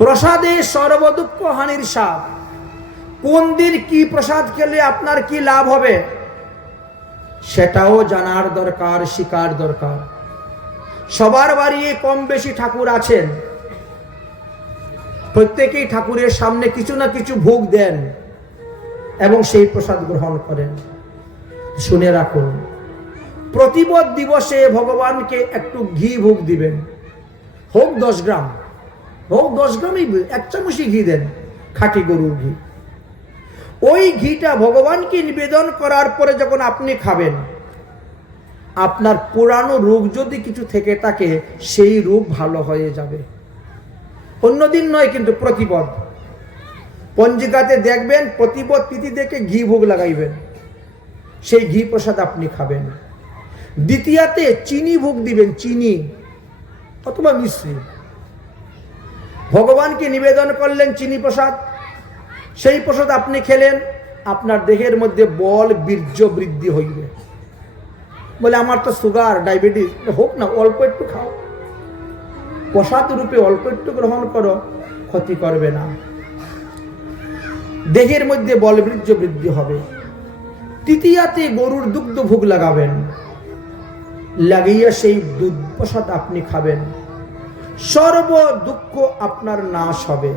প্রসাদে সর্বদুঃখ হানির সাপ। কোন দিন কি প্রসাদ খেলে আপনার কি লাভ হবে সেটাও জানার দরকার, শিকার দরকার। সবার বাড়ি কম বেশি ঠাকুর আছেন, প্রত্যেকেই ঠাকুরের সামনে কিছু না কিছু ভোগ দেন এবং সেই প্রসাদ গ্রহণ করেন। শুনে রাখুন, প্রতিপদ দিবসে ভগবানকে একটু ঘি ভোগ দিবেন, হোক 10 গ্রাম, হোক 10 গ্রামই, 1 চামচই ঘি দেন, খাঁটি গরুর ঘি। ওই ঘিটা ভগবানকে নিবেদন করার পরে যখন আপনি খাবেন, আপনার পুরানো রোগ যদি কিছু থেকে থাকে সেই রোগ ভালো হয়ে যাবে। অন্যদিন নয়, কিন্তু প্রতিপদ পঞ্জিকাতে দেখবেন প্রতিপদ তিথি দেখে ঘি ভোগ লাগাইবেন, সেই ঘি প্রসাদ আপনি খাবেন। দ্বিতীয়াতে চিনি ভোগ দিবেন, চিনি অথবা মিশ্রি। ভগবানকে নিবেদন করলেন চিনি প্রসাদ, সেই প্রসাদ আপনি খেলেন, আপনার দেহের মধ্যে বল বীর্য বৃদ্ধি হইবে। বলে আমার তো সুগার ডায়াবেটিস, হোক না, অল্প একটু খাও, প্রসাদ রূপে অল্প একটু গ্রহণ করো, ক্ষতি করবে না, দেহের মধ্যে বল বীর্য বৃদ্ধি হবে। তৃতীয়াতে গরুর দুগ্ধ ভোগ লাগাবেন, লাগিয়ে সেই দুধ প্রসাদ আপনি খাবেন, সর্ব দুঃখ আপনার নাশ হবে।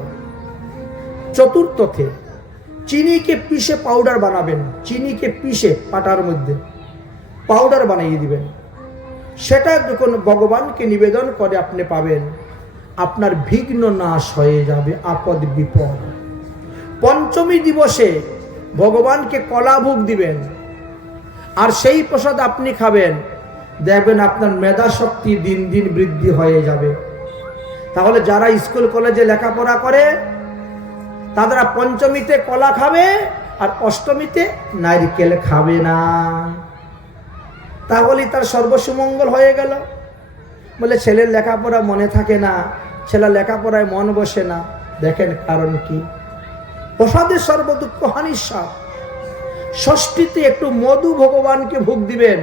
চতুর্থতে চিনিকে পিষে পাউডার বানাবেন, চিনিকে পিষে পাটার মধ্যে পাউডার বানিয়ে দিবেন, সেটা যখন ভগবানকে নিবেদন করে আপনি পাবেন, আপনার বিঘ্ন নাশ হয়ে যাবে, আপদ বিপদ। পঞ্চমী দিবসে ভগবানকে কলা ভোগ দিবেন, আর সেই প্রসাদ আপনি খাবেন, দেখবেন আপনার মেধা শক্তি দিন দিন বৃদ্ধি হয়ে যাবে। তাহলে যারা স্কুল কলেজে লেখাপড়া করে তারা পঞ্চমীতে কলা খাবে আর অষ্টমীতে নারকেল খাবে না, তাহলে তার সর্বসুমঙ্গল হয়ে গেল। বলে ছেলের লেখাপড়া মনে থাকে না, ছেলে লেখাপড়ায় মন বসে না, দেখেন কারণ কি? প্রসাদের সর্বদুঃখ হানির সাপ। ষষ্ঠীতে একটু মধু ভগবানকে ভোগ দিবেন,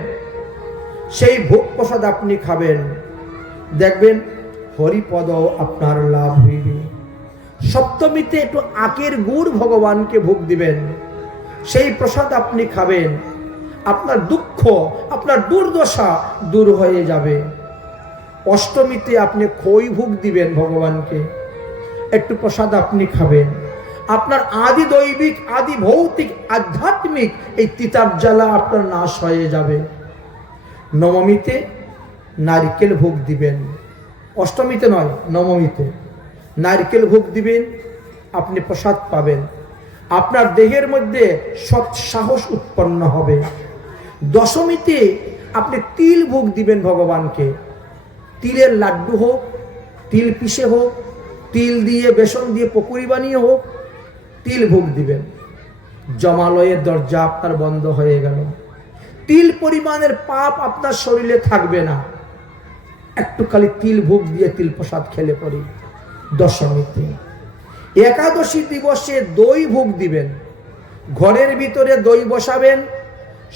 সেই ভোগ প্রসাদ আপনি খাবেন, দেখবেন হরিপদ আপনার লাভ হইবে। সপ্তমীতে একটু আখের গুড় ভগবানকে ভোগ দিবেন, সেই প্রসাদ আপনি খাবেন, আপনার দুঃখ, আপনার দুর্দশা দূর হয়ে যাবে। অষ্টমীতে আপনি খই ভোগ দিবেন ভগবানকে, একটু প্রসাদ আপনি খাবেন, আপনার আদি দৈবিক, আদি ভৌতিক, আধ্যাত্মিক এই তিতাব জ্বালা আপনার নাশ হয়ে যাবে। নবমীতে নারকেল ভোগ দিবেন, অষ্টমীতে নয়, নবমীতে নারকেল ভোগ দিবেন, আপনি প্রসাদ পাবেন, আপনার দেহের মধ্যে সৎ সাহস উৎপন্ন হবে। দশমীতে আপনি তিল ভোগ দিবেন ভগবানকে, তিলের লাড্ডু হোক, তিল পিষে হোক, তিল দিয়ে বেসন দিয়ে পকুড়ি বানিয়ে হোক, তিল ভোগ দিবেন। জমালয়ের দরজা আপনার বন্ধ হয়ে গেল, তিল পরিমাণের পাপ আপনার শরীরে থাকবে না, একটু খালি তিল ভোগ দিয়ে তিল প্রসাদ খেলে পরে। দশমীতে একাদশী দিবসে দই ভোগ দিবেন, ঘরের ভিতরে দই বসাবেন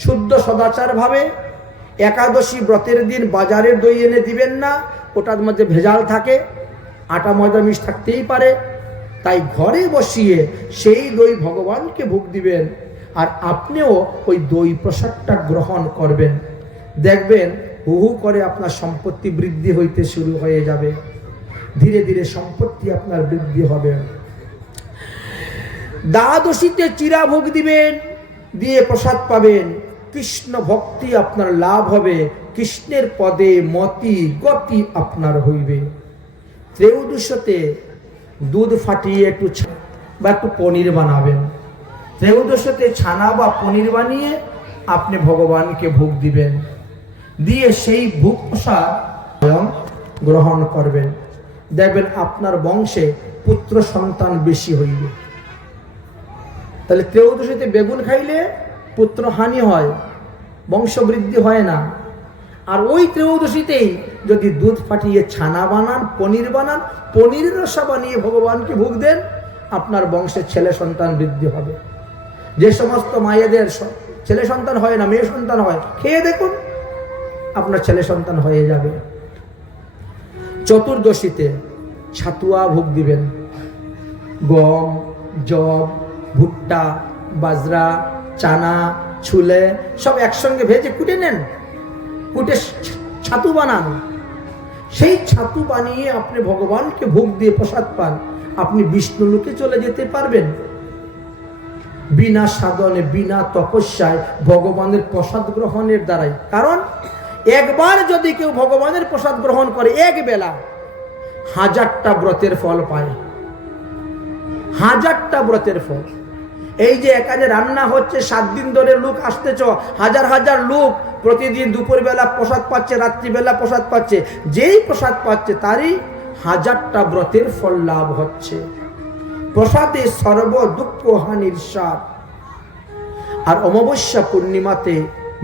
শুদ্ধ সদাচার ভাবে। একাদশী ব্রতের দিন বাজারের দই এনে দিবেন না, ওটার মধ্যে ভেজাল থাকে, আটা ময়দা মিশ থাকতেই পারে, তাই ঘরে বসিয়ে সেই দই ভগবানকে ভোগ দিবেন, আর আপনিও ওই দই প্রসাদটা গ্রহণ করবেন, দেখবেন হু হু করে আপনার সম্পত্তি বৃদ্ধি হইতে শুরু হয়ে যাবে, ধীরে ধীরে সম্পত্তি আপনার বৃদ্ধি হবে। দ্বাদশীতে চিরা ভোগ দিবেন, দিয়ে প্রসাদ পাবেন, কৃষ্ণ ভক্তি আপনার লাভ হবে, কৃষ্ণের পদে মতি গতি আপনার হইবে। ত্রয়োদশীতে দুধ ফাটিয়ে একটু বা একটু পনির বানাবেন, ত্রয়োদশীতে ছানা বা পনির বানিয়ে আপনি ভগবানকে ভোগ দিবেন, দিয়ে সেই ভোগ প্রসাদ গ্রহণ করবেন, দেখবেন আপনার বংশে পুত্র সন্তান বেশি হইবে। তাহলে ত্রয়োদশীতে বেগুন খাইলে পুত্র হানি হয়, বংশবৃদ্ধি হয় না। আর ওই ত্রয়োদশীতেই যদি দুধ ফাটিয়ে ছানা বানান, পনির বানান, পনিরের রসা বানিয়ে ভগবানকে ভোগ দেন, আপনার বংশে ছেলে সন্তান বৃদ্ধি হবে। যে সমস্ত মায়েদের ছেলে সন্তান হয় না, মেয়ে সন্তান হয়, খেয়ে দেখুন আপনার ছেলে সন্তান হয়ে যাবে। চতুর্দশীতে ছাতুয়া ভোগ দিবেন, গম, জব, ভুট্টা, বাজরা, চানা, ছুলে সব একসঙ্গে ভেজে কুটে নেন, কুটে ছাতু বানান। সেই ছাতু বানিয়ে আপনি ভগবানকে ভোগ দিয়ে প্রসাদ পান, আপনি বিষ্ণু লোকে চলে যেতে পারবেন বিনা সাধনে, বিনা তপস্যায়, ভগবানের প্রসাদ গ্রহণের দ্বারাই। কারণ একবার যদি কেউ ভগবানের প্রসাদ গ্রহণ করে, এক বেলা 1000টা ব্রতের ফল পায়, 1000টা ব্রতের ফল। এই যে এখানে রান্না হচ্ছে, 7 দিন ধরে লোক আসতেছ, হাজার হাজার লোক প্রতিদিন দুপুরবেলা প্রসাদ পাচ্ছে, রাত্রিবেলা প্রসাদ পাচ্ছে, যেই প্রসাদ পাচ্ছে তারই 1000টা ব্রতের ফল লাভ হচ্ছে। প্রসাদে সর্ব দুঃখ হানির স্বাদ। আর অমাবস্যা পূর্ণিমাতে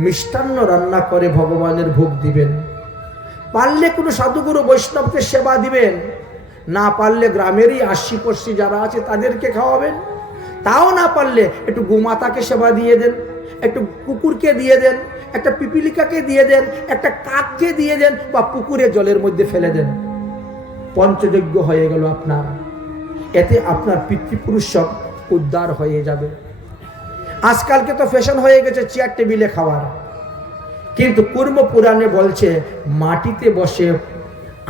মিষ্টান্ন রান্না করে ভগবানের ভোগ দিবেন। পারলে কোনো সাধুগুরু বৈষ্ণবকে সেবা দিবেন, না পারলে গ্রামেরই 80-85 যারা আছে তাদেরকে খাওয়াবেন। তাও না পারলে একটু গোমাতাকে সেবা দিয়ে দেন, একটু কুকুরকে দিয়ে দেন, একটা পিপিলিকাকে দিয়ে দেন, একটা কাককে দিয়ে দেন, বা পুকুরে জলের মধ্যে ফেলে দেন। পঞ্চযজ্ঞ হয়ে গেল আপনার। এতে আপনার পিতৃপুরুষ সব উদ্ধার হয়ে যাবে। আজকালকে তো ফ্যাশন হয়ে গেছে চেয়ার টেবিলে খাওয়ার, কিন্তু কুর্ম পুরাণে বলছে মাটিতে বসে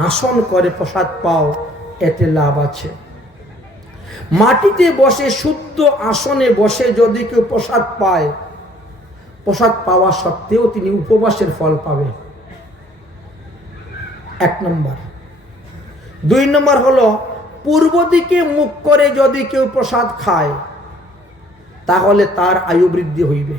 আসন করে প্রসাদ পাও, এতে লাভ আছে। মাটিতে বসে শুদ্ধ আসনে বসে যদি কেউ প্রসাদ পায়, প্রসাদ পাওয়া সত্ত্বেও তিনি উপবাসের ফল পাবে। 1 নম্বর। 2 নম্বর হলো পূর্ব দিকে মুখ করে যদি কেউ প্রসাদ খায়, তাহলে তার আয়ু বৃদ্ধি হইবে।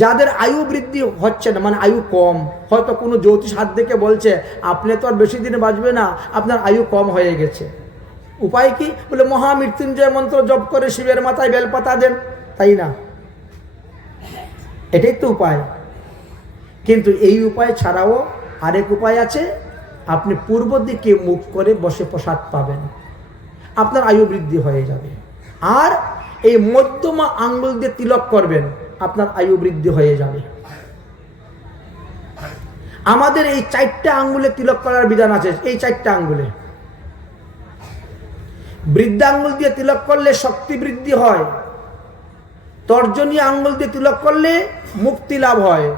যাদের আয়ু বৃদ্ধি হচ্ছে না, মানে আয়ু কম, হয়তো কোনো জ্যোতিষ হাত দেখে বলছে আপনি তো আর বেশি দিন বাঁচবে না, আপনার আয়ু কম হয়ে গেছে। উপায় কি? বলে মহামৃত্যুঞ্জয় মন্ত্র জপ করে শিবের মাথায় বেলপাতা দেন, তাই না? এটাই তো উপায়। কিন্তু এই উপায় ছাড়াও আরেক উপায় আছে। আপনি পূর্ব দিকে মুখ করে বসে প্রসাদ পাবেন, আপনার আয়ু বৃদ্ধি হয়ে যাবে। আর এই মধ্যমা আঙ্গুল দিয়ে তিলক করবেন, আপনার আয়ু বৃদ্ধি হয়ে যাবে। আমাদের এই 4টা আঙ্গুলে তিলক করার বিধান আছে। এই 4টা আঙ্গুলে বৃদ্ধাঙ্গুল দিয়ে তিলক করলে শক্তি বৃদ্ধি হয়, তর্জনী আঙ্গুল দিয়ে তিলক করলে মুক্তি লাভ হয়,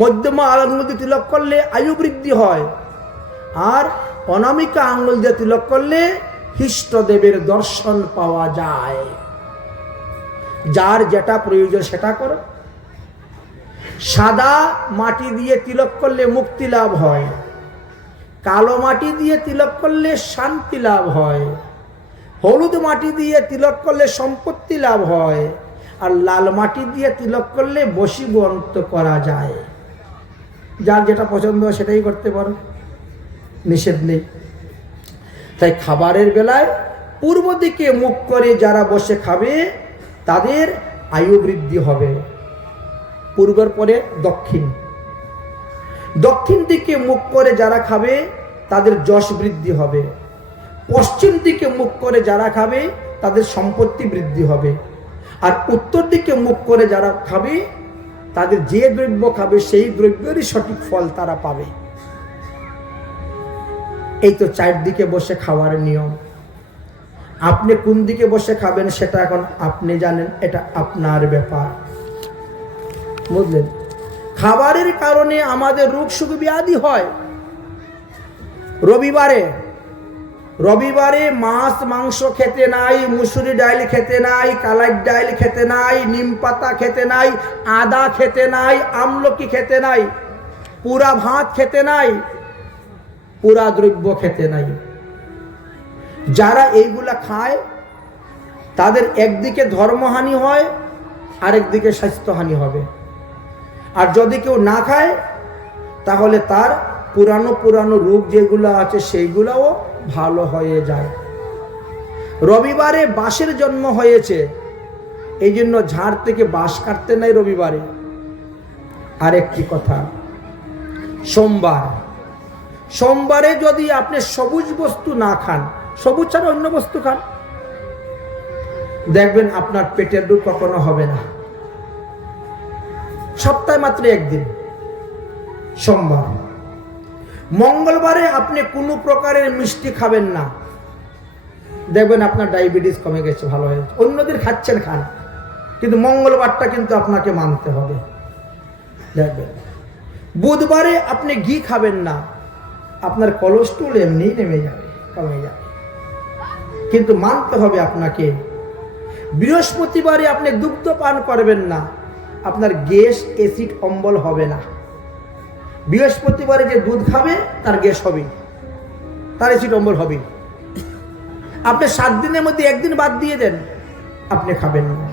মধ্যমা আঙ্গুল দিয়ে তিলক করলে আয়ু বৃদ্ধি হয়, আর অনামিকা আঙ্গুল দিয়ে তিলক করলে ইষ্টদেবের দর্শন পাওয়া যায়। যার যেটা প্রয়োজন সেটা করো। সাদা মাটি দিয়ে তিলক করলে মুক্তি লাভ হয়, কালো মাটি দিয়ে তিলক করলে শান্তি লাভ হয়, হলুদ মাটি দিয়ে তিলক করলে সম্পত্তি লাভ হয়, আর লাল মাটি দিয়ে তিলক করলে বশীভূত করা যায়। যার যেটা পছন্দ হয় সেটাই করতে পারো, নিষেধ নেই। তাই খাবারের বেলায় পূর্ব দিকে মুখ করে যারা বসে খাবে তাদের আয়ু বৃদ্ধি হবে। পূর্বের পরে দক্ষিণ, দক্ষিণ দিকে মুখ করে যারা খাবে তাদের যশ বৃদ্ধি হবে। পশ্চিম দিকে মুখ করে যারা খাবে তাদের সম্পত্তি বৃদ্ধি হবে। আর উত্তর দিকে মুখ করে যারা খাবে তাদের যে দ্রব্য খাবে সেই দ্রব্যেরই সঠিক ফল তারা পাবে। এই তো 4 দিকে বসে খাওয়ার নিয়ম। আপনি কোন দিকে বসে খাবেন সেটা এখন আপনি জানেন, এটা আপনার ব্যাপার, বুঝলেন? খাবারের কারণে আমাদের রোগ সুখ ব্যাধি হয়। রবিবারে মাছ মাংস খেতে নাই, মুসুরি ডাল খেতে নাই, কালাই ডাল খেতে নাই, নিম পাতা খেতে নাই, আদা খেতে নাই, আমলকি খেতে নাই, পুরা ভাত খেতে নাই, পুরা দ্রব্য খেতে নাই। যারা এইগুলা খায় তাদের একদিকে ধর্মহানি হয়, আরেকদিকে স্বাস্থ্যহানি হবে। আর যদি কেউ না খায় তাহলে তার পুরানো পুরানো রোগ যেগুলো আছে সেইগুলাও ভালো হয়ে যায়। রবিবারে বাঁশের জন্ম হয়েছে, এই জন্য ঝাড় থেকে বাঁশ কাটতে নাই রবিবারে। আরেকটি কথা, সোমবারে যদি আপনি সবুজ বস্তু না খান, সবুজ ছাড়া অন্য বস্তু খান, দেখবেন আপনার পেটের রোগ কখনো হবে না। সপ্তাহে মাত্র 1 দিন সোমবার। মঙ্গলবারে আপনি কোনো প্রকারের মিষ্টি খাবেন না, দেখবেন আপনার ডায়াবেটিস কমে গেছে, ভালো হয়েছে। অন্যদের খাচ্ছেন, খান, কিন্তু মঙ্গলবারটা কিন্তু আপনাকে মানতে হবে। দেখবেন বুধবারে আপনি ঘি খাবেন না, আপনার কোলেস্ট্রল এমনি নেমে যাবে, কমে যাবে, কিন্তু মানতে হবে আপনাকে। বৃহস্পতিবারে আপনি দুগ্ধ পান করবেন না, আপনার গ্যাস, অ্যাসিড, অম্বল হবে না। বৃহস্পতিবারে যে দুধ খাবে তার গ্যাস হবে, তার অ্যাসিড অম্বল হবে। আপনি 7 দিনের মধ্যে একদিন বাদ দিয়ে দেন, আপনি খাবেন না।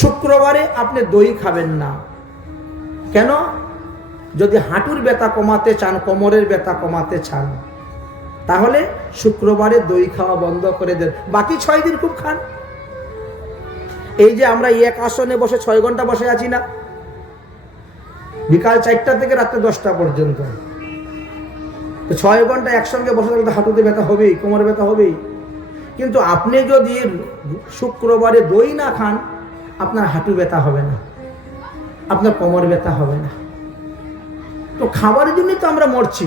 শুক্রবারে আপনি দই খাবেন না। কেন? যদি হাঁটুর ব্যথা কমাতে চান, কোমরের ব্যথা কমাতে চান, তাহলে শুক্রবারে দই খাওয়া বন্ধ করে দেন, বাকি 6 দিন খুব খান। এই যে আমরা এক আসনে বসে 6 ঘন্টা বসে আছি না, বিকাল 4টা থেকে রাত্রে 10টা পর্যন্ত, তো 6 ঘন্টা একসঙ্গে বসে থাকলে হাঁটুতে ব্যথা হবেই, কোমরে ব্যথা হবেই। কিন্তু আপনি যদি শুক্রবারে দই না খান, আপনার হাঁটু ব্যথা হবে না, আপনার কোমর ব্যথা হবে না। তো খাবারের জন্যই তো আমরা মরছি,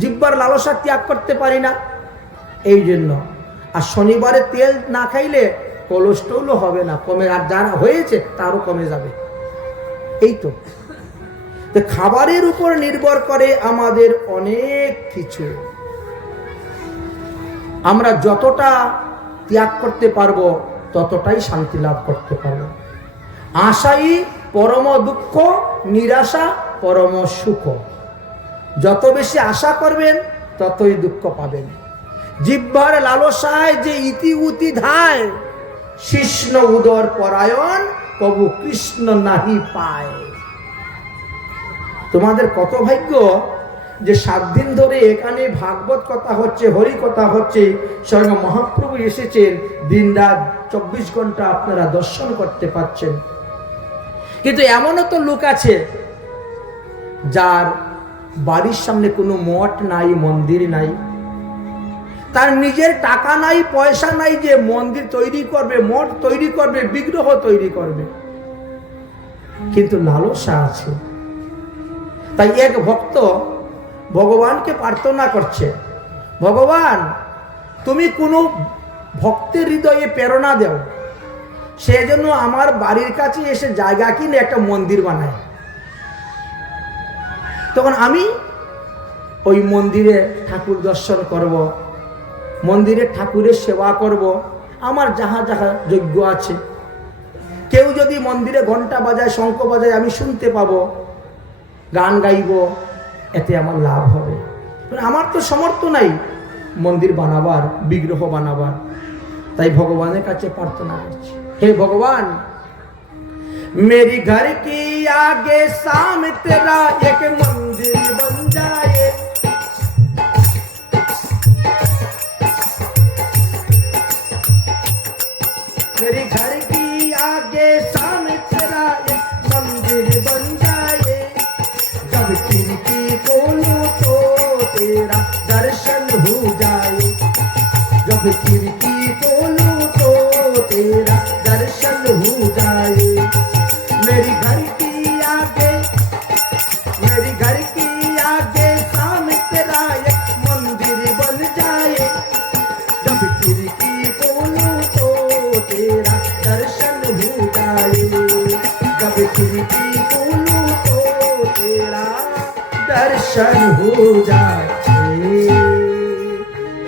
জিহ্বার লালসা ত্যাগ করতে পারি না, এই জন্য। আর শনিবারে তেল না খাইলে কোলেস্ট্রলও হবে না, কমে, আর যারা হয়েছে তারও কমে যাবে। এই তো খাবারের উপর নির্ভর করে আমাদের অনেক কিছু। আমরা যতটা ত্যাগ করতে পারবো ততটাই শান্তি লাভ করতে পারবো। আশাই পরম দুঃখ, নিরাশা পরম সুখ। যত বেশি আশা করবেন ততই দুঃখ পাবেন। জিহ্বার লালসায় যে ইতি উতি ধায়, শিষ্ণ উদর পরায়ণ কবু কৃষ্ণ নাহি পায়। তোমাদের কত ভাগ্য যে 7 দিন ধরে এখানে ভাগবত কথা হচ্ছে, হরি কথা হচ্ছে, স্বয়ং মহাপ্রভু এসেছেন, দিন রাত 24 ঘন্টা আপনারা দর্শন করতে পারছেন। কিন্তু এমনও তো লোক আছে যার বাড়ির সামনে কোনো মঠ নাই, মন্দির নাই, তার নিজের টাকা নাই, পয়সা নাই যে মন্দির তৈরি করবে, মঠ তৈরি করবে, বিগ্রহ তৈরি করবে, কিন্তু লালসা আছে। তাই এক ভক্ত ভগবানকে প্রার্থনা করছে, ভগবান তুমি কোনো ভক্তের হৃদয়ে প্রেরণা দাও, সেজন্য আমার বাড়ির কাছে এসে জায়গা কিনে একটা মন্দির বানায়। তখন আমি ওই মন্দিরে ঠাকুর দর্শন করব, মন্দিরে ঠাকুরের সেবা করব, আমার যাহা যাহা যোগ্য আছে। কেউ যদি মন্দিরে ঘন্টা বাজায়, শঙ্খ বাজায়, আমি শুনতে পাবো, গান গাইব, এতে আমার লাভ হবে। আমার তো সামর্থ্য নাই মন্দির বানাবার, বিগ্রহ বানাবার। তাই ভগবানের কাছে প্রার্থনা করছি, हे भगवान मेरी घर की आगे सामने तेरा एक मंदिर बन जाए, मेरी घर की आगे सामने तेरा एक मंदिर बन जाए, जब खिड़की खोलूं तो तेरा दर्शन हो जाए, जब खिड़की खोलूं तो तेरा दर्शन हो जाए, मेरी घर की आगे, मेरी घर की आगे सामने तेरा एक मंदिर बन जाए, जब खिड़की खोलूं तो तेरा दर्शन हो जाए, जब खिड़की खोलूं तो तेरा दर्शन हो जाए।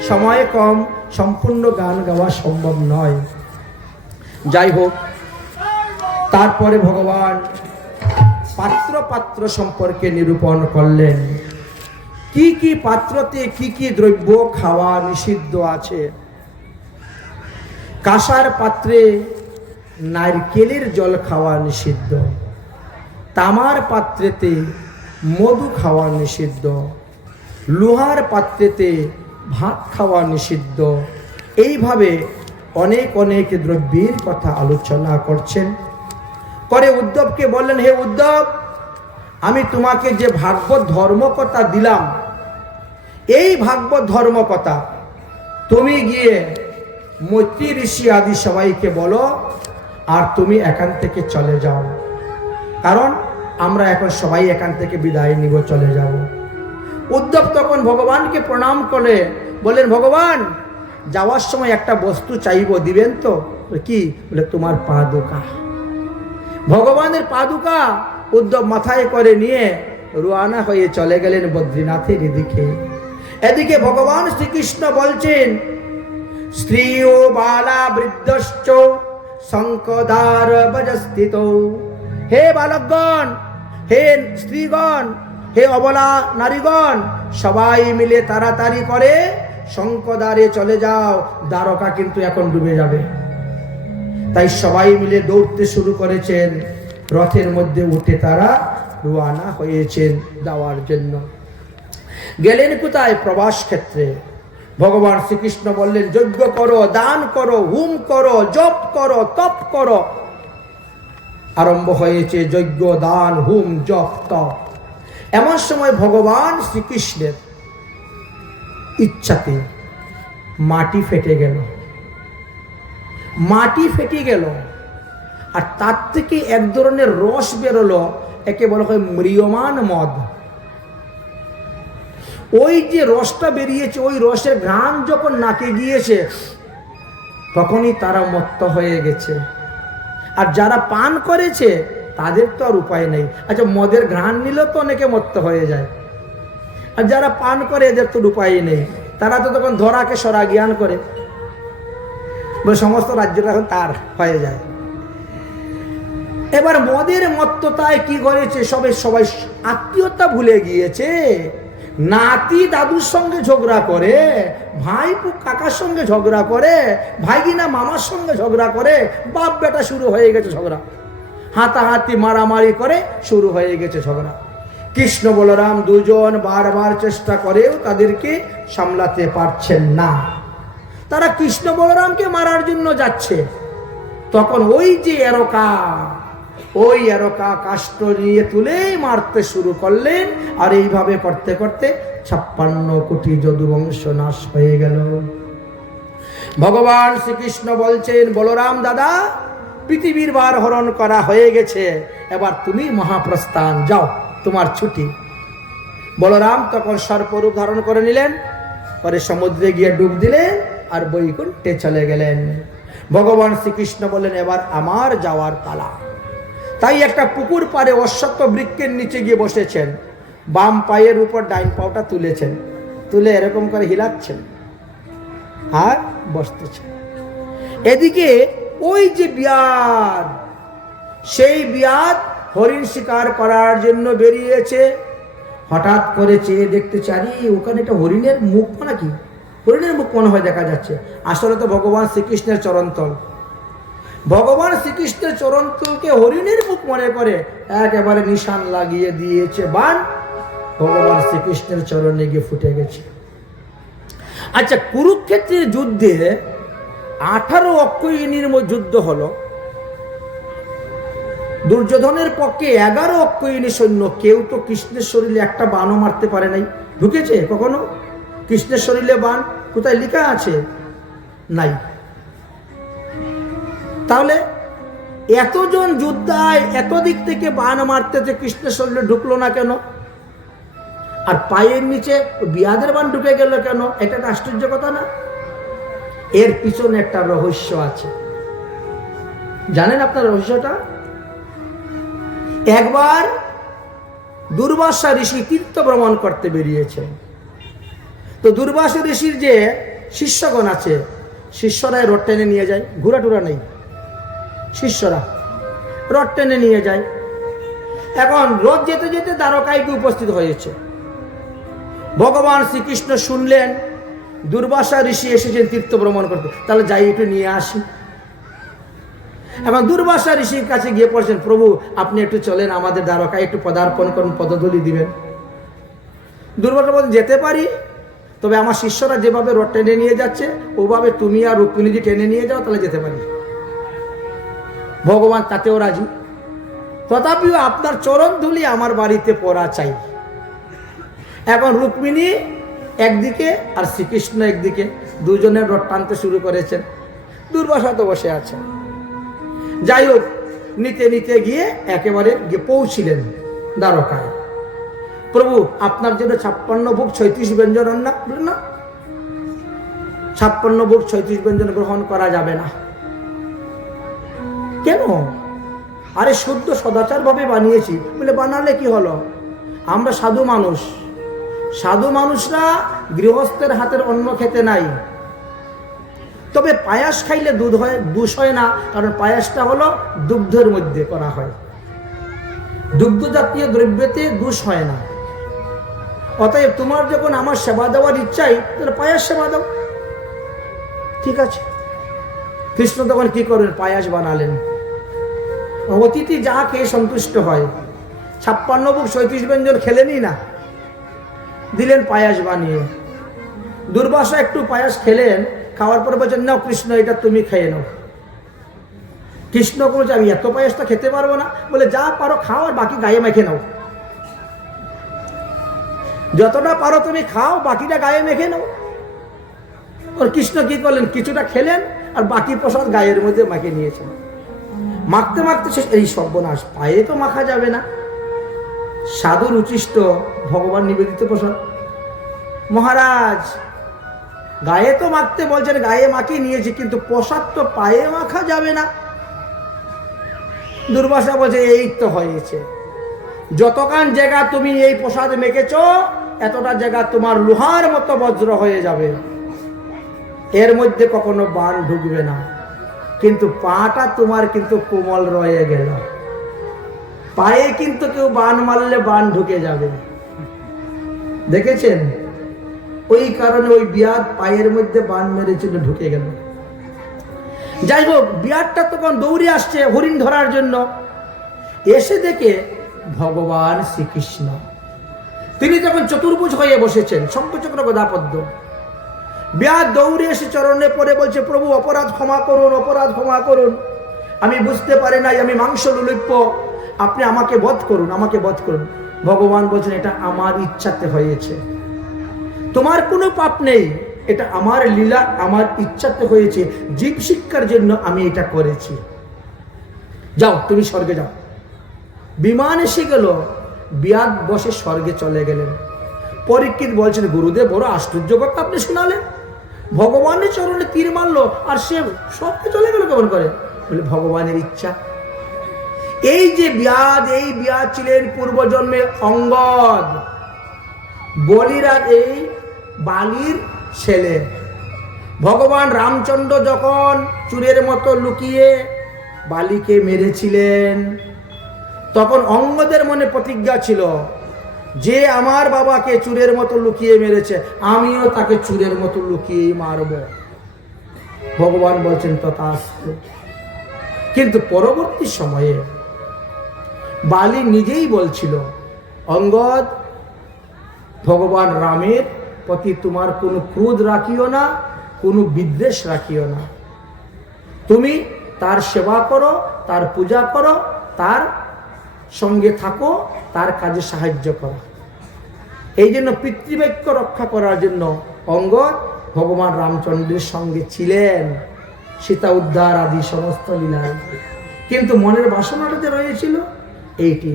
समय कम, সম্পূর্ণ গান গাওয়া সম্ভব নয়। যাই হোক, তারপরে ভগবান পাত্র পাত্র সম্পর্কে নিরূপণ করলেন, কি কি পাত্রতে কি কি দ্রব্য খাওয়া নিষিদ্ধ আছে। কাঁসার পাত্রে নারকেলের জল খাওয়া নিষিদ্ধ, তামার পাত্রেতে মধু খাওয়া নিষিদ্ধ, লোহার পাত্রেতে ভাত খাওয়া নিষিদ্ধ। এইভাবে অনেক অনেক দ্রব্যের কথা আলোচনা করছেন। করে উদ্ধবকে বললেন, হে উদ্ধব, আমি তোমাকে যে ভাগবত ধর্মকথা দিলাম, এই ভাগবত ধর্মকথা তুমি গিয়ে মৈত্রী ঋষি আদি সবাইকে বলো, আর তুমি এখান থেকে চলে যাও, কারণ আমরা এখন সবাই এখান থেকে বিদায় নিব, চলে যাব। উদ্ধব তখন ভগবানকে প্রণাম করে বললেন, ভগবান যাওয়ার সময় একটা বস্তু চাইবো, দিবেন তো? কি? বলে তোমার পাদুকা। ভগবানের পাদুকা উদ্ধব মাথায় করে নিয়ে রওনা হয়ে চলে গেলেন বদ্রীনাথের দিকে। এদিকে ভগবান শ্রীকৃষ্ণ বলছেন, স্ত্রী ও বালা বৃদ্ধশ্চ শঙ্খদার বজস্থিত। হে বালকগণ, হে স্ত্রীগণ, হে অবলা নারীগণ, সবাই মিলে তাড়াতাড়ি করে শঙ্খদ্বারে চলে যাও, দ্বারকা কিন্তু এখন ডুবে যাবে। তাই সবাই মিলে দৌড়তে শুরু করেছেন, রথের মধ্যে উঠে তারা রওনা হয়েছেন যাওয়ার জন্য। গেলেন কোথায়? প্রবাস ক্ষেত্রে। ভগবান শ্রীকৃষ্ণ বললেন, যজ্ঞ করো, দান করো, হোম করো, জপ করো, তপ করো। আরম্ভ হয়েছে যজ্ঞ, দান, হোম, জপ, তপ। এমন সময় ভগবান শ্রীকৃষ্ণের ইচ্ছাতে মাটি ফেটে গেল। মাটি ফেটে গেল, আর তার থেকে এক ধরনের রস বেরোলো, একে বলা হয় ম্রিয়মান মদ। ওই যে রসটা বেরিয়েছে, ওই রসের ঘ্রাণ যখন নাকে গিয়েছে, তখনই তারা মত্ত হয়ে গেছে। আর যারা পান করেছে তাদের তো আর উপায় নেই। আচ্ছা, মদের ঘ্রাণ নিলেও তো অনেকে মত্ত হয়ে যায়, আর যারা পান করে এদের তো উপায় নেই। তারা তো তখন ধরাকে সরা জ্ঞান করে, সমস্ত রাজ্যটা এখন তার হয়ে যায়। এবার মদের মত্ততায় কি করেছে, সবাই আত্মীয়তা ভুলে গিয়েছে। নাতি দাদুর সঙ্গে ঝগড়া করে, ভাই কাকার সঙ্গে ঝগড়া করে, ভাইগিনা মামার সঙ্গে ঝগড়া করে, বাপ বেটা শুরু হয়ে গেছে ঝগড়া, হাতাহাতি মারামারি করে শুরু হয়ে গেছে ঝগড়া। কৃষ্ণ বলরাম দুজন বারবার চেষ্টা করেও তাদেরকে সামলাতে পারছেন না। তারা কৃষ্ণ বলরামকে মারার জন্য যাচ্ছে, তখন ওই যে এরকা কাষ্ঠ নিয়ে তুলেই মারতে শুরু করলেন। আর এইভাবে করতে করতে 56 কোটি যদুবংশ নাশ হয়ে গেল। ভগবান শ্রীকৃষ্ণ বলছেন, বলরাম দাদা, পৃথিবীর ভার হরণ করা হয়ে গেছে, এবার তুমি মহাপ্রস্থান যাও, তোমার ছুটি। বলরাম তখন সর্পরূপ ধারণ করে নিলেন, পরে সমুদ্রে গিয়ে ডুব দিলেন আর বৈকুণ্ঠে চলে গেলেন। ভগবান শ্রীকৃষ্ণ বললেন, এবার আমার যাওয়ার পালা। তাই একটা পুকুর পাড়ে অশ্বত্থ বৃক্ষের নিচে গিয়ে বসেছেন, বাম পায়ের উপর ডাইন পাওটা তুলেছেন, তুলে এরকম করে হিলাচ্ছেন আর বসতেছেন। এদিকে ওই যে বিয়াদ, সেই বিয়াদ হরিণ শিকার করার জন্য বেরিয়েছে। হঠাৎ করে চেয়ে দেখতে চারি, ওখানে একটা হরিণের মুখ নাকি, হরিণের মুখ মনে হয় দেখা যাচ্ছে, আসলে তো ভগবান শ্রীকৃষ্ণের চরণতল। ভগবান শ্রীকৃষ্ণের চরণতলকে হরিণের মুখ মনে করে একেবারে নিশান লাগিয়ে দিয়েছে বাণ, ভগবান শ্রীকৃষ্ণের চরণে গিয়ে ফুটে গেছে। আচ্ছা, কুরুক্ষেত্রের যুদ্ধে 18 অক্ষয়িনীর যুদ্ধ হলো। দুর্যোধনের পক্ষে 11 অক্ষয়িনী সৈন্য, কেউ তো কৃষ্ণের শরীরে একটা বাণও মারতে পারে নাই। ঢুকেছে কখনো কৃষ্ণের শরীরে বাণ? কোথায় লেখা আছে? নাই। তাহলে এতজন যোদ্ধায় এত দিক থেকে বাণ মারতেছে, কৃষ্ণের শরীরে ঢুকলো না কেন? আর পায়ের নিচে বিয়াদের বাণ ঢুকে গেল কেন? এটা একটা আশ্চর্য কথা না? এর পিছনে একটা রহস্য আছে। জানেন আপনার রহস্যটা? একবার দুর্বাসা ঋষি তীর্থ ভ্রমণ করতে বেরিয়েছে। তো দুর্বাসা ঋষির যে শিষ্যগণ আছে, শিষ্যরা রথ টেনে নিয়ে যায়, ঘোড়া টুরা নেই, শিষ্যরা রথ টেনে নিয়ে যায়। এখন রথ যেতে যেতে দ্বারকায় গিয়ে উপস্থিত হয়েছে। ভগবান শ্রীকৃষ্ণ শুনলেন দুর্বাসা ঋষি এসেছেন তীর্থ ভ্রমণ করতে, তাহলে যাই একটু নিয়ে আসি। এখন দুর্বাসা ঋষির কাছে গিয়ে পড়ছেন, প্রভু আপনি একটু চলেন আমাদের দ্বারকায়, একটু পদার্পণ করুন, পদধূলি দিবেন। দুর্বাসা বলেন, যেতে পারি, তবে আমার শিষ্যরা যেভাবে রথ টেনে নিয়ে যাচ্ছে ওভাবে তুমি আর রুক্মিণীজি টেনে নিয়ে যাও, তাহলে যেতে পারি। ভগবান তাতেও রাজি, তথাপিও আপনার চরণ ধুলি আমার বাড়িতে পড়া চাই। এখন রুক্মিণী একদিকে আর শ্রীকৃষ্ণ একদিকে, দুজনের রথ টানতে শুরু করেছেন। দুর্বাসা তো বসে আছেন। যাই হোক, নিতে নিতে গিয়ে একেবারে গিয়ে পৌঁছিলেন দ্বারকায়। প্রভু আপনার জন্য 56 ভোগ 36 ব্যঞ্জন রান্না, বললেন না 56 ভোগ 36 ব্যঞ্জন গ্রহণ করা যাবে না। কেন? আরে শুদ্ধ সদাচার ভাবে বানিয়েছি। বলে বানালে কি হলো? আমরা সাধু মানুষ, সাধু মানুষরা গৃহস্থের হাতের অন্ন খেতে নাই। তবে পায়াস খাইলে দোষ হয় না, কারণ পায়াসটা হলো দুগ্ধের মধ্যে করা হয়, দুগ্ধ জাতীয় দ্রব্যতে দোষ হয় না। অতএব তোমার যখন আমার সেবা দেওয়ার ইচ্ছাই, তাহলে পায়াস সেবা দাও, ঠিক আছে। কৃষ্ণ তখন কি করলেন? পায়াস বানালেন। অতিথি যা খেয়ে সন্তুষ্ট হয়। 56 ভোগ 37 ব্যঞ্জন খেলেনই না, দিলেন পায়াস বানিয়ে। দুর্বাসা একটু পায়াস খেলেন, খাওয়ার পরে বলছেন, নাও কৃষ্ণ, এটা তুমি খেয়ে নাও। কৃষ্ণ বলছে, আমি এত পায়াসটা খেতে পারবো না। বলে, যা পারো খাও, আর বাকি গায়ে মেখে নাও। যতটা পারো তুমি খাও, বাকিটা গায়ে মেখে নাও। আর কৃষ্ণ কি করলেন? কিছুটা খেলেন, আর বাকি প্রসাদ গায়ের মধ্যে মাখিয়ে নিয়েছেন। মাখতে মাখতে এই সর্বনাশ, পায়ে তো মাখা যাবে না। সাধুর উচিষ্ট ভগবান নিবেদিত প্রসাদ। মহারাজ, গায়ে তো মাখতে বলছেন, গায়ে মাখিয়ে নিয়েছি, কিন্তু প্রসাদ তো পায়ে মাখা যাবে না। দুর্বাসা বলছে, এই তো হয়েছে। যতখান জায়গা তুমি এই প্রসাদ মেখেছ, এতটা জায়গা তোমার লোহার মতো বজ্র হয়ে যাবে, এর মধ্যে কখনো বান ঢুকবে না। কিন্তু পাটা তোমার কিন্তু কোমল রয়ে গেল। পায়ে কিন্তু কেউ বান মারলে বান ঢুকে যাবে, দেখেছেন? ওই কারণে ওই বিয়াদ পায়ের মধ্যে বান মেরেছিল, ঢুকে গেল। যাই হোক, বিয়াদটা তখন দৌড়ে আসছে হরিণ ধরার জন্য। এসে দেখে ভগবান শ্রীকৃষ্ণ, তিনি তখন চতুর্ভুজ হয়ে বসেছেন, শঙ্খচক্র গদাপদ্ম। বিয়াদ দৌড়ে এসে চরণে পড়ে বলছে, প্রভু অপরাধ ক্ষমা করুন, অপরাধ ক্ষমা করুন, আমি বুঝতে পারি নাই, আমি মাংস লুলিপ্য, আপনি আমাকে বধ করুন, আমাকে বধ করুন। ভগবান বলছেন, এটা আমার ইচ্ছাতে হয়েছে, তোমার কোনো পাপ নেই, এটা আমার লীলা, আমার ইচ্ছাতে হয়েছে, জীব শিক্ষার জন্য আমি এটা করেছি, যাও তুমি স্বর্গে যাও। বিমান এসে গেল, বিয়াদ বসে স্বর্গে চলে গেলেন। পরীক্ষিত বলছেন, গুরুদেব বড় আশ্চর্য কথা আপনি শোনালেন, ভগবানের চরণে তীর মারলো আর সে স্বর্গে চলে গেল কেমন করে? বলে, ভগবানের ইচ্ছা। এই যে বিয়াদ, এই বিয়াদ ছিলেন পূর্বজন্মে অঙ্গদ, বলিরা এই বালির ছেলে। ভগবান রামচন্দ্র যখন চুরের মতো লুকিয়ে বালিকে মেরেছিলেন, তখন অঙ্গদের মনে প্রতিজ্ঞা ছিল, যে আমার বাবাকে চুরের মতো লুকিয়ে মেরেছে, আমিও তাকে চুরের মতো লুকিয়ে মারব। ভগবান বলছেন, তথাস্তু। কিন্তু পরবর্তী সময়ে বালি নিজেই বলছিল, অঙ্গদ, ভগবান রামের প্রতি তোমার কোনো ক্রোধ রাখিও না, কোনো বিদ্বেষ রাখিও না, তুমি তার সেবা করো, তার পূজা করো, তার সঙ্গে থাকো, তার কাজে সাহায্য করো। এই জন্য পিতৃবাক্য রক্ষা করার জন্য অঙ্গদ ভগবান রামচন্দ্রের সঙ্গে ছিলেন, সীতা উদ্ধার আদি সমস্ত লীলায়। কিন্তু মনের বাসনাটা যে রয়েছিল এইটি,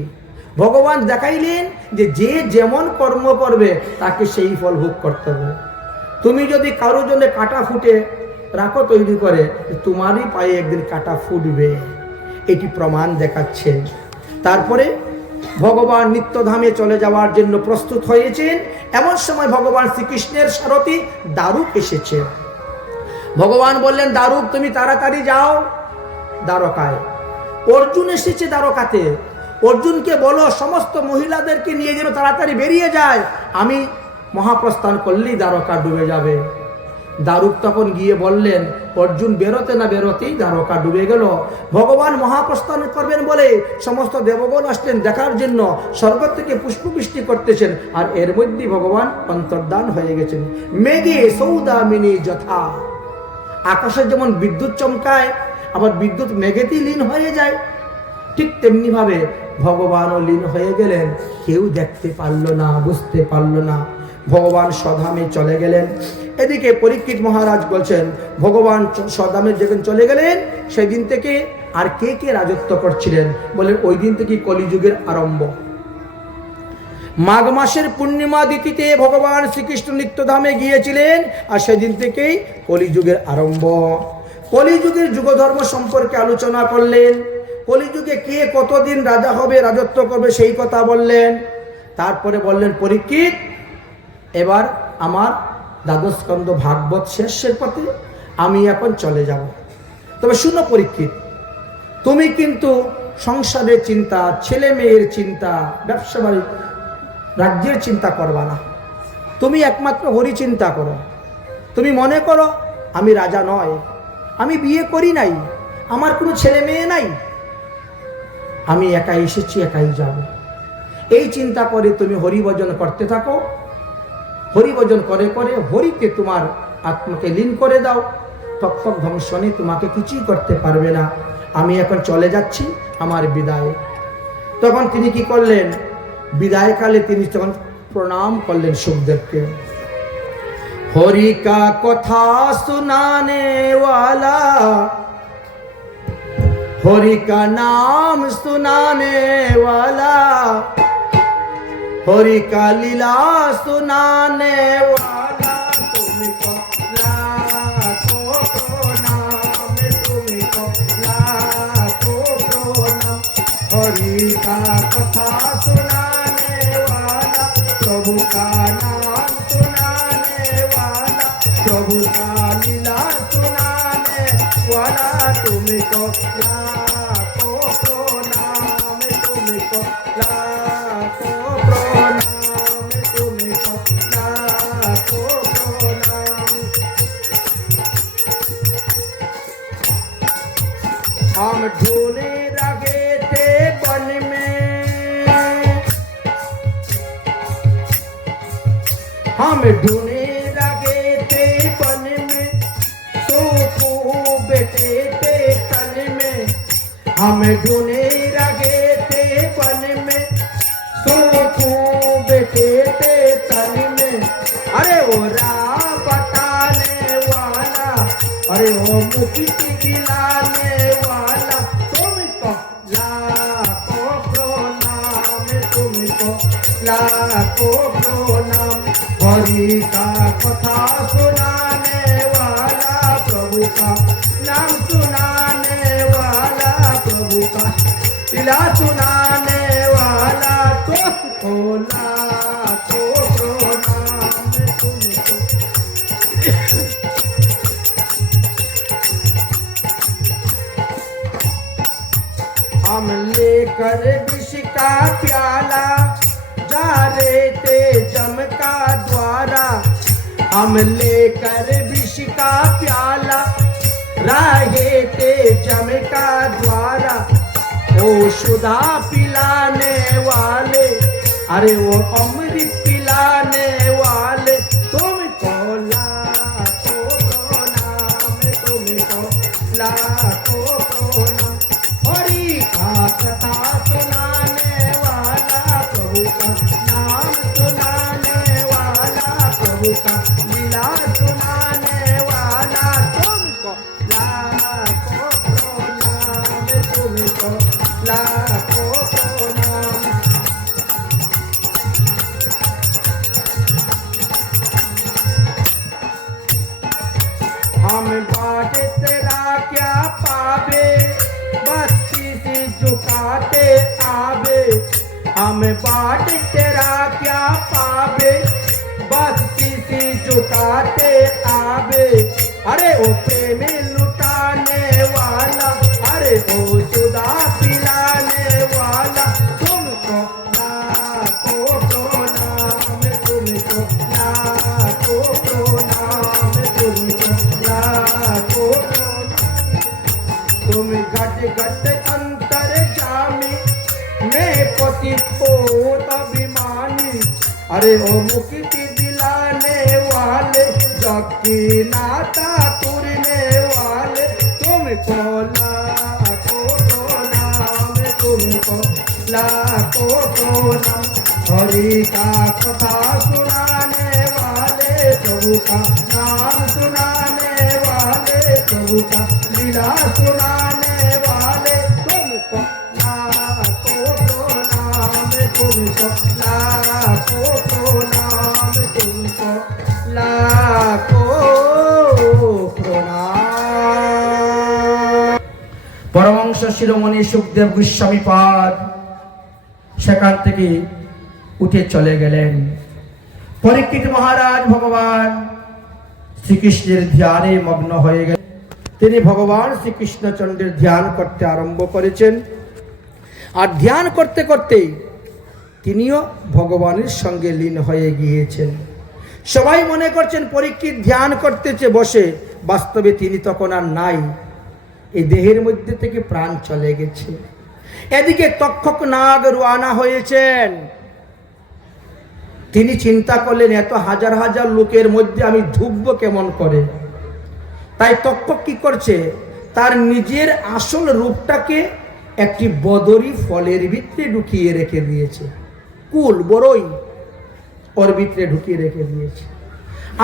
ভগবান দেখাইলেন যে যে যেমন কর্ম করবে তাকে সেই ফল ভোগ করতে হবে। তুমি যদি কারো জন্য কাটা ফুটে রাখো তৈরি করে, তোমারই পায়ে একদিন কাটা ফুটবে, এটি প্রমাণ দেখাচ্ছেন। তারপরে ভগবান নিত্যধামে চলে যাওয়ার জন্য প্রস্তুত হয়েছেন। এমন সময় ভগবান শ্রীকৃষ্ণের সারথি দারুক এসেছে। ভগবান বললেন, দারুক তুমি তাড়াতাড়ি যাও দ্বারকায়। অর্জুন এসেছে দ্বারকাতে, অর্জুনকে বলো সমস্ত মহিলাদেরকে নিয়ে যেন তাড়াতাড়ি বেরিয়ে যায়, আমি মহাপ্রস্থান করলেই দ্বারকা ডুবে যাবে। দারুক তখন গিয়ে বললেন, অর্জুন বেরোতে না বেরোতেই দ্বারকা ডুবে গেল। ভগবান মহাপ্রস্থান করবেন বলে সমস্ত দেবগণ আসলেন দেখার জন্য, স্বর্গ থেকে পুষ্পবৃষ্টি করতেছেন, আর এর মধ্যেই ভগবান অন্তর্ধান হয়ে গেছেন। মেঘে সৌদামিনী যথা, আকাশে যেমন বিদ্যুৎ চমকায়, আবার বিদ্যুৎ মেঘেতেই লীন হয়ে যায়, ঠিক তেমনি ভাবে ভগবানও লীন হয়ে গেলেন। কেউ দেখতে পারল না, বুঝতে পারল না, ভগবান স্বধামে চলে গেলেন। এদিকে পরীক্ষিত মহারাজ বলছেন, ভগবান স্বধামে যখন চলে গেলেন, সেদিন থেকে আর কে কে রাজত্ব করছিলেন? বলে, ওই দিন থেকে কলিযুগের আরম্ভ। মাঘ মাসের পূর্ণিমা তিথিতে ভগবান শ্রীকৃষ্ণ নিত্যধামে গিয়েছিলেন, আর সেদিন থেকেই কলিযুগের আরম্ভ। কলিযুগের যুগধর্ম সম্পর্কে আলোচনা করলেন। কলিযুগে কে কতদিন রাজা হবে, রাজত্ব করবে সেই কথা বললেন। তারপরে বললেন, পরীক্ষিত এবার আমার দ্বাদশ স্কন্ধ ভাগবত শেষের পথে, আমি এখন চলে যাব। তবে শুনো পরীক্ষিত, তুমি কিন্তু সংসারের চিন্তা, ছেলে মেয়ের চিন্তা, ব্যবসা বাড়ি, রাজ্যের চিন্তা করবা না। তুমি একমাত্র হরি চিন্তা করো। তুমি মনে করো আমি রাজা নয়, আমি বিয়ে করি নাই, আমার কোনো ছেলে মেয়ে নাই, আমি একাই এসেছি, একাই যাব। এই চিন্তা করে তুমি হরিভজন করতে থাকো। হরিভজন করে করে হরিকে তোমার আত্মাকে লীন করে দাও। তক্ষক ধ্বংসনে তোমাকে কিছুই করতে পারবে না। আমি এখন চলে যাচ্ছি, আমার বিদায়। তখন তিনি কি করলেন, বিদায়কালে তিনি তখন প্রণাম করলেন সুখদেবকে। হরি কা কথা सुनाने वाला, हरि का नाम सुनाने वाला, हरि का लीला सुनाने वाला, तुमको लाखों प्रणाम, तुमको लाखों प्रणाम। हरि का कथा सुनाने वाला, प्रभु का नाम सुनाने वाला, प्रभु का लीला सुनाने वाला, तुमको लाखों प्रणाम, तुमको लाखों प्रणाम, तुमको लाखों प्रणाम। हम ढूंढे रहे थे वन में, हम ढूंढे रहे थे वन में, तो बेटे थे तन में। हम ढूंढे रहे थे वन में, तो बेटे थे तन में। अरे वो राह बताने वाला, अरे वो मुक्ति दिलाने वाला, तुमको लाखों प्रणाम, तुमको लाखों प्रणाम। हरि का कथा सुनाने वाला, प्रभु का नाम सुनाने वाला, प्रभु का लीला सुनाने वाला, तुमको लाखों प्रणाम, तुमको। हम लेकर विष का प्याला जा रहे थे जम का द्वारा, हम लेकर विष का प्याला रहे थे जम का द्वारा। ओ सुधा पिलाने वाले, अरे वो अमृत पिलाने वाले, तुमको लाखों प्रणाम, तुमको लाखों प्रणाम। हरि का कथा सुनाने वाला, प्रभु का नाम सुनाने वाला, प्रभु का लीला सुनाने वाला, तुमको लाखों प्रणाम, तुमको लाखों प्रणाम। हम बाट तेरा क्या पावे, बस्ती से झुकाते आवे। हम बाट तेरा क्या पावे, बस्ती से झुकाते आवे। अरे ओ प्रेम लुटाने वाला, अरे ओ सुधा पिलाने वाला, तुमको लाखों प्रणाम, तुमको लाखों प्रणाम, तुमको लाखों प्रणाम। तुम घट घट अंतर जामी, मैं पति पोत अभिमानी। अरे ओ मुक्ति दिलाने वाले, जबकि नाता तुरने वाले, तुमको लाखों प्रणाम, तुमको लाखों प्रणाम। हरि का कथा सुनाने वाले, प्रभु का नाम सुनाने वाले, प्रभु का लीला सुनाने वाले, तुमको लाखों प्रणाम, तुमको लाखों পরমহংস শিরোমণি সুখদেব গোস্বামী পাদ সেখান থেকে উঠে চলে গেলেন। পরীক্ষিত মহারাজ ভগবান শ্রীকৃষ্ণের ধ্যানে মগ্ন হয়ে গেলেন। তিনি ভগবান শ্রীকৃষ্ণচন্দ্রের ধ্যান করতে আরম্ভ করেছেন। আর ধ্যান করতে করতেই তিনিও ভগবানের সঙ্গে লীন হয়ে গিয়েছেন। সবাই মনে করছেন পরীক্ষিত ধ্যান করতেছে বসে, বাস্তবে তিনি তখন আর নাই, এই দেহের মধ্যে থেকে প্রাণ চলে গেছে। এদিকে তক্ষক নাগ রওনা হয়েছেন। তিনি চিন্তা করলেন এত হাজার হাজার লোকের মধ্যে আমি ঢুকবো কেমন করে। তাই তক্ষক কি করছে, তার নিজের আসল রূপটাকে একটি বদরি ফলের ভিতরে ঢুকিয়ে রেখে দিয়েছে। কুল বড়ই ওর ভিতরে ঢুকিয়ে রেখে দিয়েছে।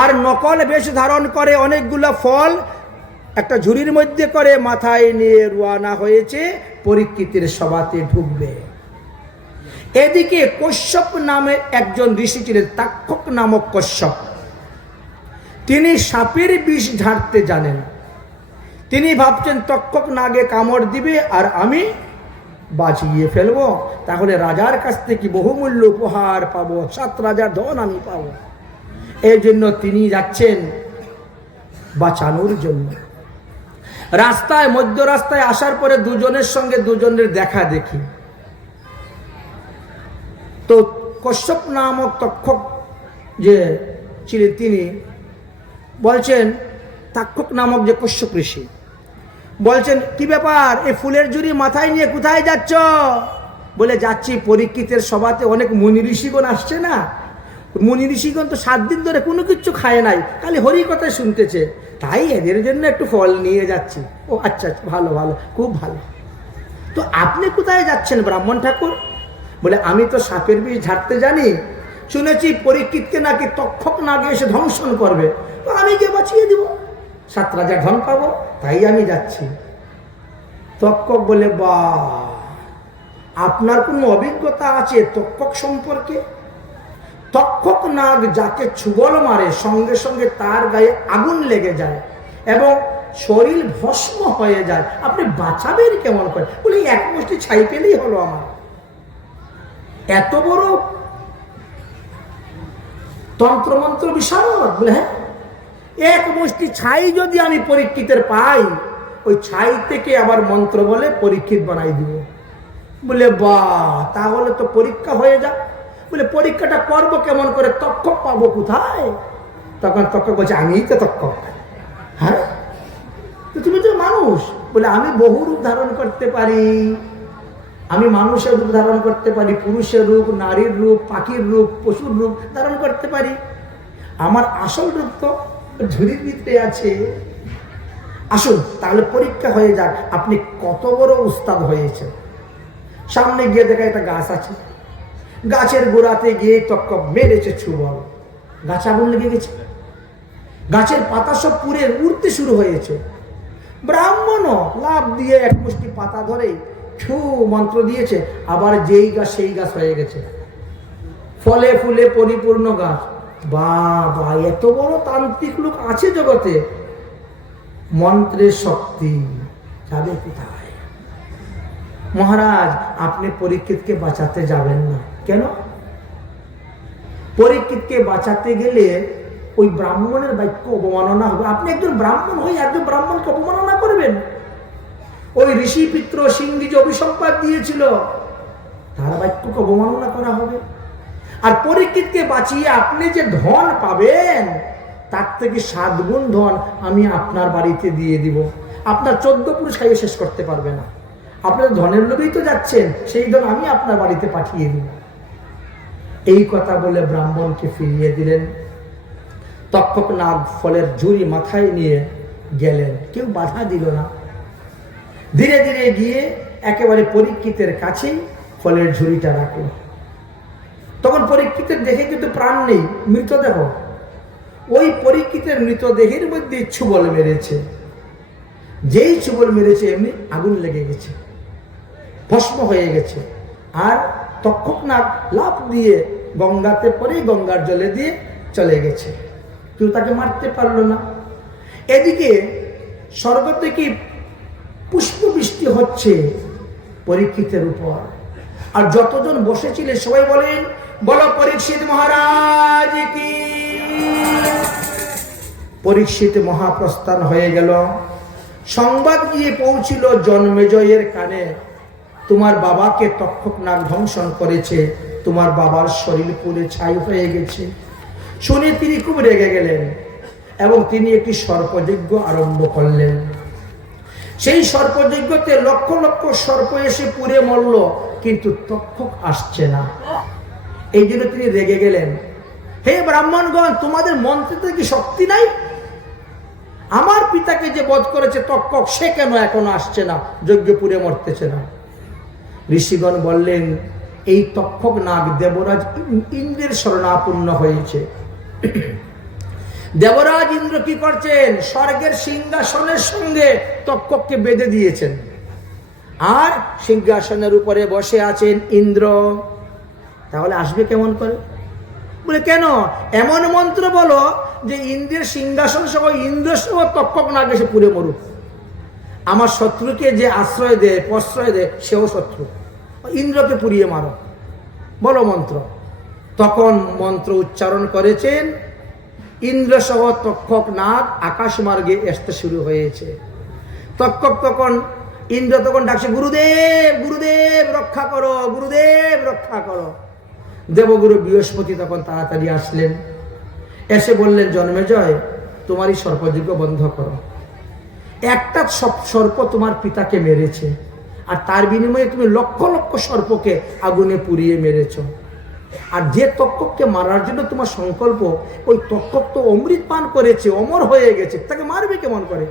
আর নকল বেশ ধারণ করে অনেকগুলো ফল একটা ঝুড়ির মধ্যে করে মাথায় নিয়ে রওনা হয়েছে পরীক্ষিতের সভাতে ঢুকবে। এদিকে কশ্যপ নামে একজন ঋষি ছিলেন, তক্ষক নামক কশ্যপ। তিনি সাপের বিষ ঝাড়তে জানেন। তিনি ভাবছেন তক্ষক নাগে কামড় দিবে আর আমি বাঁচিয়ে ফেলবো, তাহলে রাজার কাছ থেকে বহুমূল্য উপহার পাবো, 7 রাজার ধন আমি পাবো। এই জন্য তিনি যাচ্ছেন বাঁচানোর জন্য। রাস্তায় মধ্য রাস্তায় আসার পরে দুজনের সঙ্গে দুজনের দেখা দেখি। তো কশ্যপ নামক তক্ষক যে ছিলেন তিনি বলছেন, তক্ষক নামক যে কশ্যপ ঋষি বলছেন, কি ব্যাপার এই ফুলের ঝুড়ি মাথায় নিয়ে কোথায় যাচ্ছ? বলে যাচ্ছি পরীক্ষিতের সভাতে অনেক মুনি ঋষিগণ আসছে না, মুনি ঋষিগণ তো 7 দিন ধরে কোনো কিছু খায় নাই, খালি হরি কথাই শুনতেছে, তাই এদের জন্য একটু ফল নিয়ে যাচ্ছি। ও আচ্ছা আচ্ছা, ভালো ভালো, খুব ভালো। তো আপনি কোথায় যাচ্ছেন ব্রাহ্মণ ঠাকুর? বলে আমি তো সাপের বিষ ঝাড়তে জানি, শুনেছি পরীক্ষিতকে নাকি তক্ষক নাগে এসে ধ্বংসন করবে, তো আমি গিয়ে বাঁচিয়ে দিব, 7 রাজার ধন পাবো, তাই আমি যাচ্ছি। তক্ষক বলে, বা আপনার কোনো অভিজ্ঞতা আছে তক্ষক সম্পর্কে? তক্ষক নাগ যাকে ছুবল মারে সঙ্গে সঙ্গে তার গায়ে আগুন লেগে যায় এবং শরীর ভস্ম হয়ে যায়, আপনি বাঁচাবেন কেমন করে? বলে এক মুষ্টি ছাই পেলেই হলো আমার। এত বড় তন্ত্রমন্ত্র বিশারদ? বলে হ্যাঁ, এক মুষ্টি ছাই যদি আমি পরীক্ষিতের পাই, ওই ছাই থেকে আবার মন্ত্র বলে পরীক্ষিত বানাই দিব। বলে বাহ, তাহলে তো পরীক্ষা হয়ে যাক। বলে পরীক্ষাটা করবো কেমন করে, তক্ষক পাবো কোথায়? তখন তক্ষক বলছে, আমিই তো তক্ষক। হ্যাঁ, তো তুমি তো মানুষ। বলে আমি বহু রূপ ধারণ করতে পারি, আমি মানুষের রূপ ধারণ করতে পারি, পুরুষের রূপ, নারীর রূপ, পাখির রূপ, পশুর রূপ ধারণ করতে পারি। আমার আসল রূপ তো ঝুড়ির ভিতরে আছে। আসুন তাহলে পরীক্ষা হয়ে যাক, আপনি কত বড় উস্তাদ হয়েছে। সামনে গিয়ে দেখা একটা গাছ আছে, গাছের গোড়াতে গিয়ে তক্ষক মেরেছে ছুবল, গাছ আগুন লেগে গেছে, গাছের পাতা সব পুড়ে উড়তে শুরু হয়েছে। ব্রাহ্মণও লাভ দিয়ে এক মুষ্টি পাতা ধরে ছু মন্ত্র দিয়েছে, আবার যেই গাছ সেই গাছ হয়ে গেছে, ফলে ফুলে পরিপূর্ণ গাছ। বাবা, এত বড় তান্ত্রিক লোক আছে জগতে, মন্ত্রের শক্তি যাবে কোথায়? মহারাজ, আপনি পরীক্ষিতকে বাঁচাতে যাবেন না কেন? পরীক্ষিতকে বাঁচাতে গেলে ওই ব্রাহ্মণের বাক্য অবমাননা হবে। আপনি একজন ব্রাহ্মণ হয়ে একজন ব্রাহ্মণকে অবমাননা করবেন? ওই ঋষি পিতৃ সিংহী যে অভিসম্পাদ দিয়েছিল তার বাক্যকে অবমাননা করা হবে। আর পরীক্ষিতকে বাঁচিয়ে আপনি যে ধন পাবেন তার থেকে 7 গুণ ধন আমি আপনার বাড়িতে দিয়ে দিব, আপনার 14 পুরুষ খাইয়ে শেষ করতে পারবে না। আপনার ধনের লোভেই তো যাচ্ছেন, সেই ধন আমি আপনার বাড়িতে পাঠিয়ে দিব। এই কথা বলে ব্রাহ্মণকে ফিরিয়ে দিলেন। তক্ষক নাগ ফলের ঝুড়ি মাথায় নিয়ে গেলেন, কেউ বাধা দিল না। ধীরে ধীরে গিয়ে একেবারে পরীক্ষিতের কাছেই ফলের ঝুড়িটা রাখল। তখন পরীক্ষিতের দেখে কিন্তু প্রাণ নেই, মৃতদেহ। ওই পরীক্ষিতের মৃতদেহের মধ্যে ছুবল মেরেছে, যেই ছুবল মেরেছে এমনি আগুন লেগে গেছে, ভস্ম হয়ে গেছে। আর তক্ষক নাগ লাফ দিয়ে গঙ্গাতে পড়ে গঙ্গার জলে দিয়ে চলে গেছে, কেউ তাকে মারতে পারলো না। এদিকে স্বর্গ থেকে পুষ্প বৃষ্টি বৃষ্টি হচ্ছে পরীক্ষিতের উপর। আর যতজন বসেছিলেন সবাই বলেন, বলো পরীক্ষিত মহারাজ কি। পরীক্ষিত মহাপ্রস্থান হয়ে গেল। সংবাদ গিয়ে পৌঁছিল জন্মেজয়ের কানে, তোমার বাবাকে তক্ষক নাগ ধ্বংসন করেছে, তোমার বাবার শরীর পুড়ে ছাই হয়ে গেছে। শুনে তিনি খুব রেগে গেলেন এবং তিনি একটি সর্পযজ্ঞ আরম্ভ করলেন। সেই সর্পযজ্ঞতে লক্ষ লক্ষ সর্প এসে পুড়ে মরল, কিন্তু তক্ষক আসছে না। এই জন্য তিনি রেগে গেলেন, হে ব্রাহ্মণগণ, তোমাদের মন্ত্রিতে কি শক্তি নাই? আমার পিতাকে যে বধ করেছে তক্ষক, সে কেন এখনো আসছে না, যজ্ঞ পুড়ে মরতেছে না? ঋষিগণ বললেন, এই তক্ষক নাগ দেবরাজ ইন্দ্রের শরণাপন্ন হয়েছে। দেবরাজ ইন্দ্র কি করছেন? স্বর্গের সিংহাসনের সঙ্গে তক্ষককে বেঁধে দিয়েছেন, আর সিংহাসনের উপরে বসে আছেন ইন্দ্র। তাহলে আসবে কেমন করে? বলে, কেন? এমন মন্ত্র বলো যে ইন্দ্রের সিংহাসন সহ ইন্দ্র সহ তক্ষক নাগ এসে পুড়ে মরুক। আমার শত্রুকে যে আশ্রয় দেয়, প্রশ্রয় দেয়, সেও শত্রু। ইন্দ্রকে পুড়িয়ে মারো, বলো মন্ত্র। তখন মন্ত্র উচ্চারণ করেছেন, ইন্দ্র সহ তক্ষক নাগ আকাশ মার্গে আসতে শুরু হয়েছে। তক্ষক তখন, ইন্দ্র তখন ডাকছে, গুরুদেব গুরুদেব রক্ষা করো, গুরুদেব রক্ষা করো। দেবগুরু বৃহস্পতি তখন তাড়াতাড়ি আসলেন, এসে বললেন, জন্মেজয়, তোমারই সর্পযজ্ঞ বন্ধ করো। একটা সর্প তোমার পিতাকে মেরেছে, আর তার বিনিময়ে তুমি লক্ষ লক্ষ সর্পকে আগুনে পুড়িয়ে মেরেছ। আর যে তক্ষককে মারার জন্য তোমার সংকল্প, ওই তক্ষক তো অমৃত পান করেছে, অমর হয়ে গেছে, তাকে মারবে কেমন করে?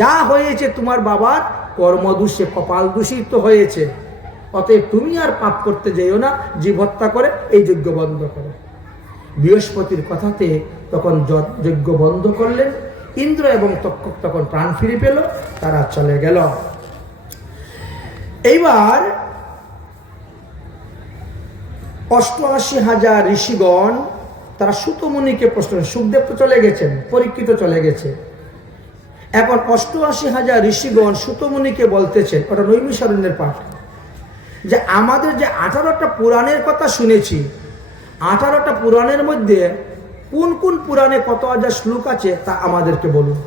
যা হয়েছে তোমার বাবার কর্মদোষে, কপাল দূষিত হয়েছে। অতএব তুমি আর পাপ করতে যেও না, জীব হত্যা করে এই যজ্ঞ বন্ধ করো। বৃহস্পতির কথাতে তখন যজ্ঞ বন্ধ করলেন। ইন্দ্র এবং তক্ষক তখন প্রাণ ফিরে পেল, তারা চলে গেল। এইবার 88,000 ঋষিগণ তারা সুতমুনিকে প্রশ্ন, সুখদেব তো চলে গেছেন, পরীক্ষিত চলে গেছে, এখন 88,000 ঋষিগণ সুতমুনিকে বলতেছেন, ওটা নৈমিষারণ্যের পাঠ, যে আমাদের যে 18টা পুরাণের কথা শুনেছি, 18টা পুরাণের মধ্যে কোন কোন পুরাণে কত হাজার শ্লোক আছে তা আমাদেরকে বলুন।